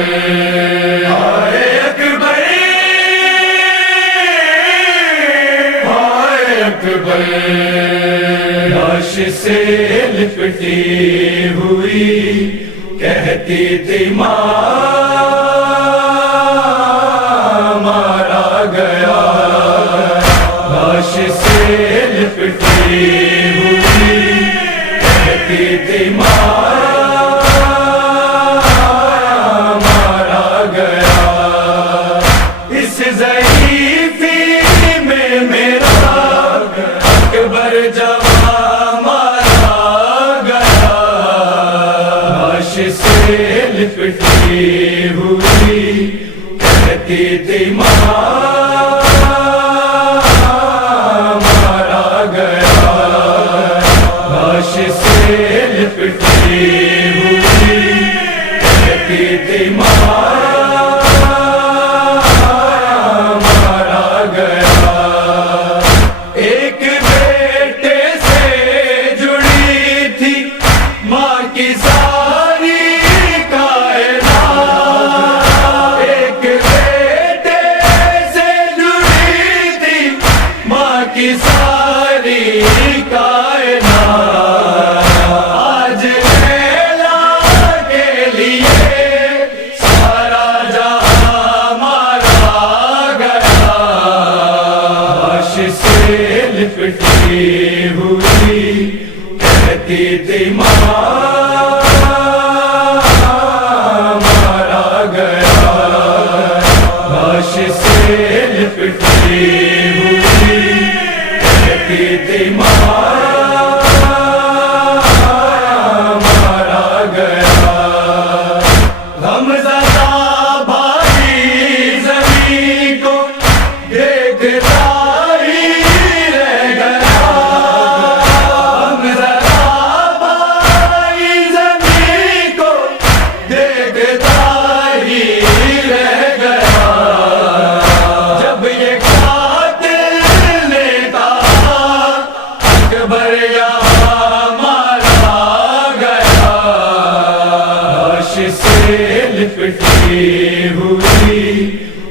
اکبر ہائے اکبر ہائے اکبر لاش سے لپٹی ہوئی کہتی تھی ماں مارا گیا لاش سے لپٹی ہوئی کہتی تھی ماں مارا گیا اس ضعیفی میں میرا اکبر جوان مارا گیا لاش سے لپٹی ہوئی کہتی تھی ماں مارا گیا لاش سے لپٹی ہوئی کہتی تھی ماں مارا گیا ایک بیٹے سے جڑی تھی ماں کی ساری کائنات ایک بیٹے سے جڑی تھی ماں کی ساری کائنات آج لیلا کے لیے سارا جہاں مارا گیا لاش سے لپٹی ہوئی کہتی تھی ماں مارا گیا لاش سے لپٹی ہوئی کہتی تھی ماں مارا گیا غم زدہ بھائی زمین کو دیکھتا ہی رہ گیا غم زدہ بھائی زمین کو دیکھتا ہی رہ گیا جب یہ قاتل نے کہا اکبر یہاں مارا گیا لاش سے لپٹی ہوئی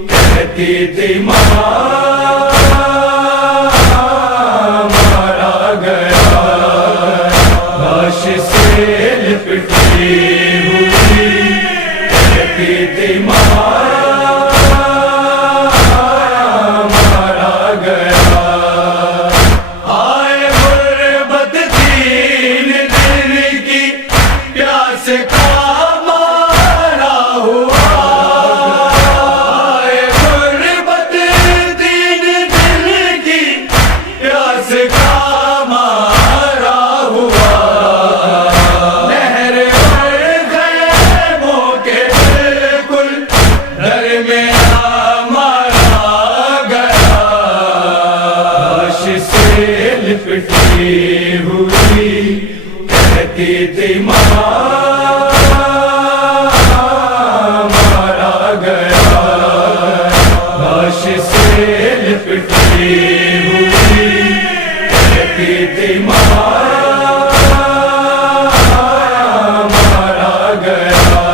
کہتی تھی ماں مارا گیا لاش سے لپٹی ہوئی کہتی تھی ماں مارا گیا آئے غربت تین دن کی پیاس کا مارا ہوا آئے غربت تین دن کی پیاس کا مارا ہوا لہر بڑھ گئے موقع بالکل درمیان مارا گیا لاش سے لپٹی ہوئی کہتی تھی ماں مارا گیا لاش سے لپٹی ہوئی کہتی تھی ماں مارا گیا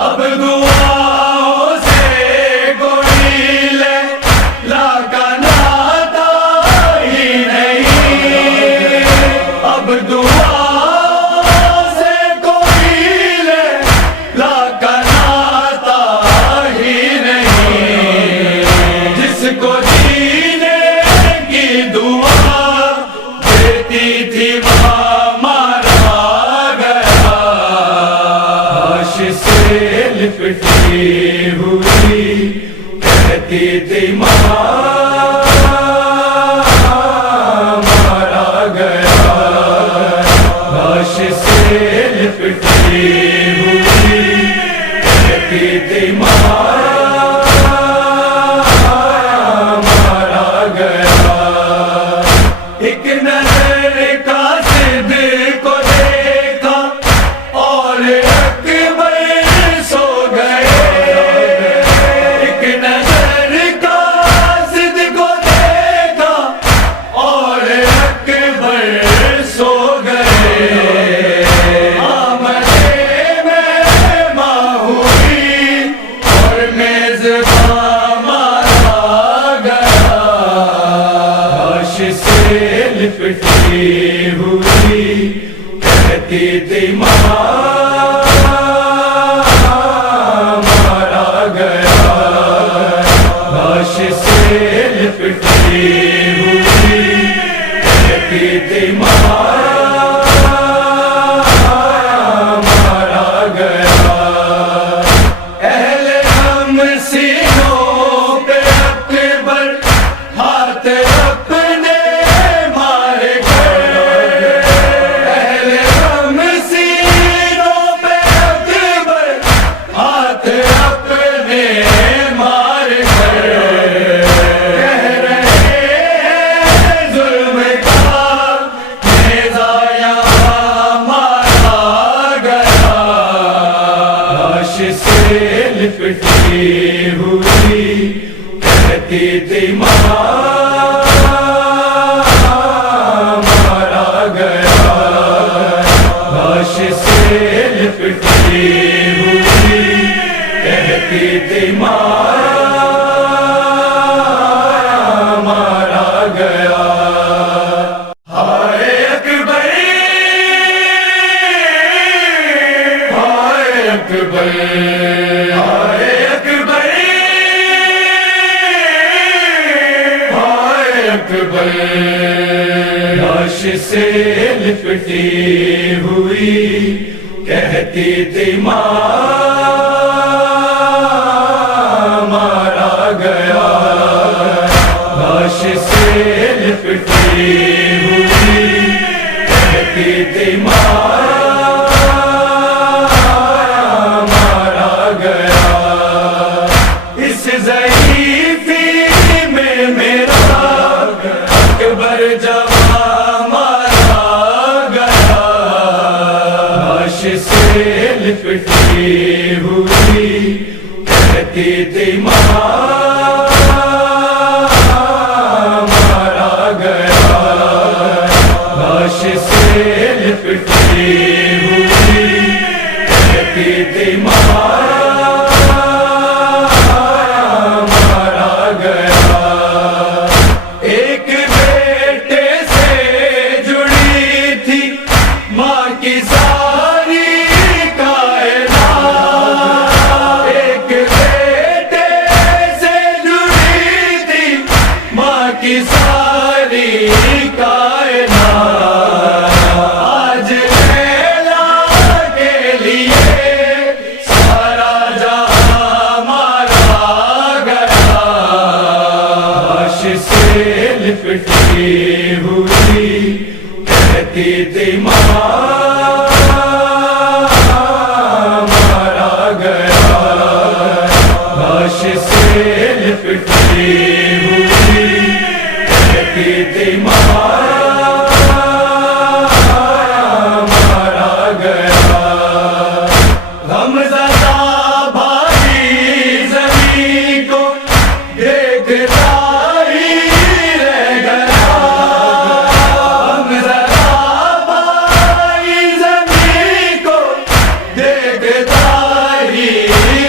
اب دعاؤں سے کوئی لیلا کا ناتا ہی نہیں اب دعاؤں سے کوئی لیلا کا ناتا ہی نہیں جس کو جینے کی دعا دیتی تھی ماں مارا گیا لاش سے لپٹی ہوئی کہتی تھی ماں مارا گیا لاش سے لپٹی ہوئی کہتی تھی ماں مارا گیا ایک نظر کا صدق کو دیکھا اور اکبر سو گئے ایک نظر کا لپٹی ہوئی کہتی تھی ماں مارا گیا، لاش سے لپٹی ہوئی کہتی تھی ماں مارا گیا۔ اہل ہم سینوں پہ اکبر ہاتھ اپنے مارے گئے، اہل ہم سینوں پہ اکبر ہاتھ اپنے مارے گئے، کہہ رہے ہیں ظلم کا نیزہ یہاں مارا گیا، لاش سے لپٹی ہوئی کہتی تھی ماں مارا گیا، لاش سے لپٹی ہوئی کہتی تھی ماں مارا گیا۔ ہائے اکبر ہائے اکبر ہائے اکبر ہائے اکبر، لاش سے لپٹی ہوئی کہتی تھی ماں مارا گیا، لاش سے لپٹی ہوئی کہتی تھی ماں مارا گیا۔ اس ضعیفی میں میرا اکبر جوان مارا گیا، لاش سے لپٹی ہوئی کہتی تھی ماں مارا گیا، لاش سے لپٹی ہوئی کہتی تھی ماں مارا گیا۔ ایک بیٹے سے جڑی تھی ماں کی ساری کائنات، ایک بیٹے سے جڑی تھی ماں کی ساری کائنات، آج لیلا کے لیے سارا جہاں مارا گیا، لاش سے لپٹی ہوئی کہتی تھی ماں مارا گیا، لاش سے لپٹی ہوئی کہتی تھی ماں مارا گیا۔ غم زدہ بھائی زمین کو دیکھتا ہی رہ گیا، غم زدہ بھائی زمین کو دیکھتا ہی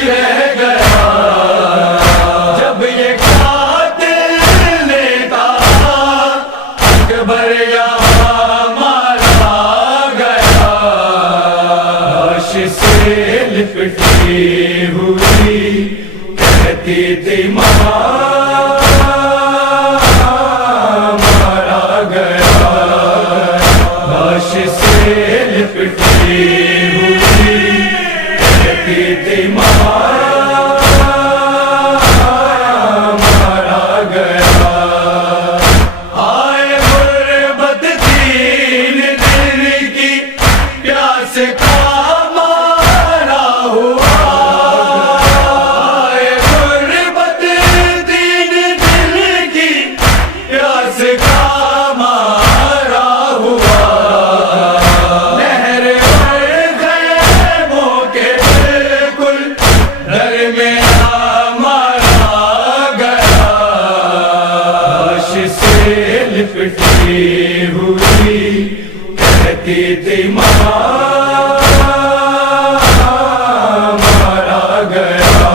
رہ گیا، جب یہ قاتل نے کہا اکبر یہاں مارا گیا، لاش سے لپٹی ہوئی کہتی تھی ماں مارا گیا، لاش سے لپٹی ہوئی کہتی تھی ماں مارا گیا۔ آئے غربت تین دن کی پیاس کا مارا ہوا، آئے غربت تین دن کی پیاس کا مارا ہوا، نہر خیموں کے بالکل درمیان مارا گیا، لاش سے لپٹی ہوئی کہتی تھی ماں مارا گیا،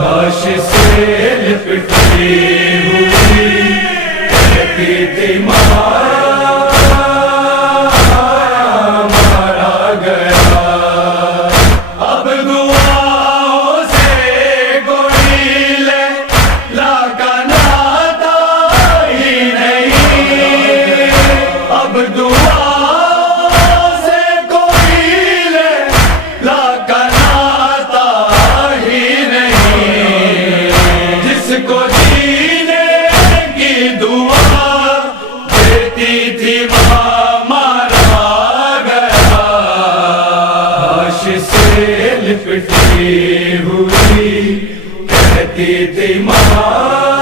لاش سے لپٹی ہوئی کہتی تھی مارا گیا اب دعاؤں سے کوئی لیلا کا ناتا ہی نہیں اب دعاؤں سے کوئی لیلا کا ناتا ہی نہیں جس کو جینے کی دعا دیتی تھی وہاں مارا گیا لاش سے لپٹی ہوئی کہتی تھی ماں